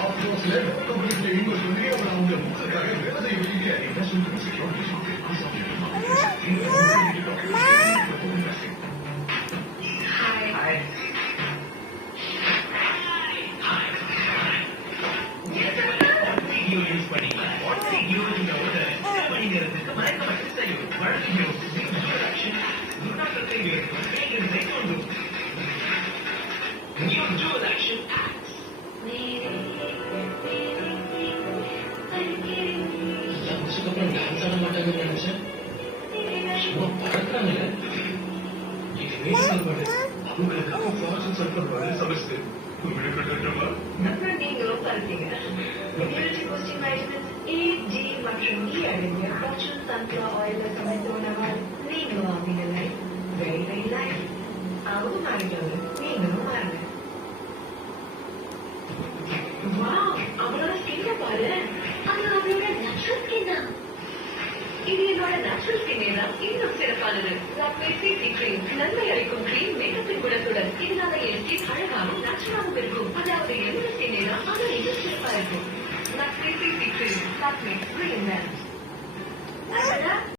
அப்போ சில கம்பெனிஸ்ல இவங்க சொல்லி அவங்க அவங்க மக்களுக்காக வேலை செய்ய என்ன சொல்றது அதுக்கப்புறம் டான்ஸ் ஆட மாட்டாங்கன்னு நினைச்சேன். சும்மா பறக்கிறாங்கல்ல. இது வேடிக்கை பாடு. அவங்களுக்காக ஃபார்ச்சூன் சர்க்கிள் வர சமைச்சு நீங்களும் பருத்தீங்க. Immunity boosting vitamins A, D மற்றும் E அடங்கிய ஃபார்ச்சூன் சன்ஃப்ளவர் ஆயில சமைத்த உணவால் நீங்களும் ஆவீங்கல்ல. Very very nice. அவங்க மாறிட்டாங்க, நீங்களும் மாறுங்க. வாவ், அவளோட ஸ்கின்னை பாரு. அது அவளோட நேச்சுரல் ஸ்கின் தான். இது என்னோட நேச்சுரல் ஸ்கின்னே தான் இன்னும் சிறப்பானது. லாக்மே சிசி கிரீம் நன்மை அளிக்கும் கிரீம் மேக்கப்பின் குணத்துடன் இதனால என் ஸ்கின் அழகாகவும் நேச்சுரலாகவும் இருக்கும். அதாவது என்னோட ஸ்கின்னே தான் அது இன்னும் சிறப்பா இருக்கும். Lakme CC cream Lakme cream